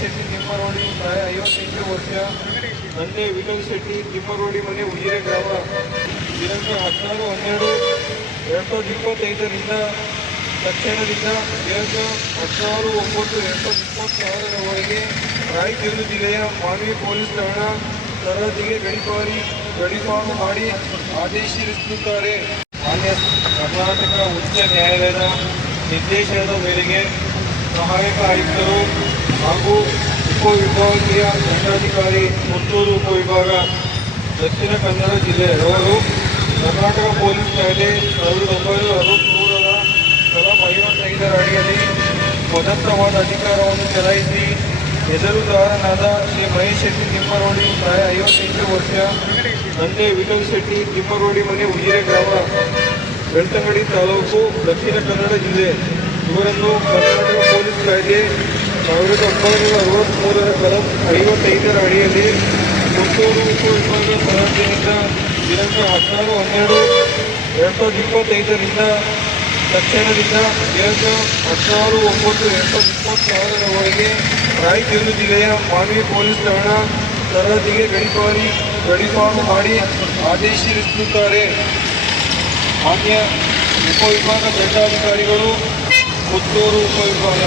ಶೆಟ್ಟಿ ತಿಮ್ಮರೋಡಿ ಪ್ರಾಯ 58 ವರ್ಷ, ತಂದೆ ವಿಠಲ್ ಶೆಟ್ಟಿ ತಿಮ್ಮರೋಡಿ, ಮನೆ ಉಜಿರೆ ಗ್ರಾಮ. ದಿನಾಂಕ 16/12/2025ರಿಂದ ತಕ್ಷಣದಿಂದ ದಿನಾಂಕ 16/9/2026ರವರೆಗೆ ರಾಯಚೂರು ಜಿಲ್ಲೆಯ ಮಾನ್ವಿ ಪೊಲೀಸ್ ಠಾಣಾ ಸರಹದ್ದಿಗೆ ಗಡೀಪಾರು ಮಾಡಿ ಆದೇಶಿಸುತ್ತಾರೆ. ಮಾನ್ಯ ಕರ್ನಾಟಕ ಉಚ್ಚ ನ್ಯಾಯಾಲಯದ ನಿರ್ದೇಶನದ ಮೇರೆಗೆ ಸಹಾಯಕ ಆಯುಕ್ತರು ಹಾಗೂ ಉಪವಿಭಾಗೀಯ ದಂಡಾಧಿಕಾರಿ ಪುತ್ತೂರು ಉಪವಿಭಾಗ ದಕ್ಷಿಣ ಕನ್ನಡ ಜಿಲ್ಲೆಯವರು ಕರ್ನಾಟಕ ಪೊಲೀಸ್ ಕಾಯ್ದೆ 1963ರ ಕಲಂ 55ರ ಅಡಿಯಲ್ಲಿ ಸ್ವತಂತ್ರವಾದ ಅಧಿಕಾರವನ್ನು ಚಲಾಯಿಸಿ ಎದುರುದಾರನಾದ ಶ್ರೀ ಮಹೇಶ್ ಶೆಟ್ಟಿ ತಿಮ್ಮರೋಡಿ ಪ್ರಾಯ 58 ವರ್ಷ, ತಂದೆ ವಿಠಲ್ ಶೆಟ್ಟಿ ತಿಮ್ಮರೋಡಿ, ಮನೆ ಉಜಿರೆ ಗ್ರಾಮ, ಬೆಳ್ತಂಗಡಿ ತಾಲೂಕು, ದಕ್ಷಿಣ ಕನ್ನಡ ಜಿಲ್ಲೆ ಇವರನ್ನು ಕರ್ನಾಟಕ ಪೊಲೀಸ್ ಕಾಯ್ದೆ 1963ರ ಕಲಂ 55ರ ಅಡಿಯಲ್ಲಿ ಪುತ್ತೂರು ಉಪವಿಭಾಗ ಸರಹದ್ದಿನಿಂದ ದಿನಾಂಕ 16/12/2025ರಿಂದ ತಕ್ಷಣದಿಂದ ದಿನಾಂಕ 16/9/2026ರವರೆಗೆ ರಾಯಚೂರು ಜಿಲ್ಲೆಯ ಮಾನ್ವಿ ಪೊಲೀಸ್ ಠಾಣಾ ಸರಹದ್ದಿಗೆ ಗಡೀಪಾರು ಮಾಡಿ ಆದೇಶಿಸುತ್ತಾರೆ. ಮಾನ್ಯ ಉಪವಿಭಾಗ ದಂಡಾಧಿಕಾರಿಗಳು, ಪುತ್ತೂರು ಉಪವಿಭಾಗ.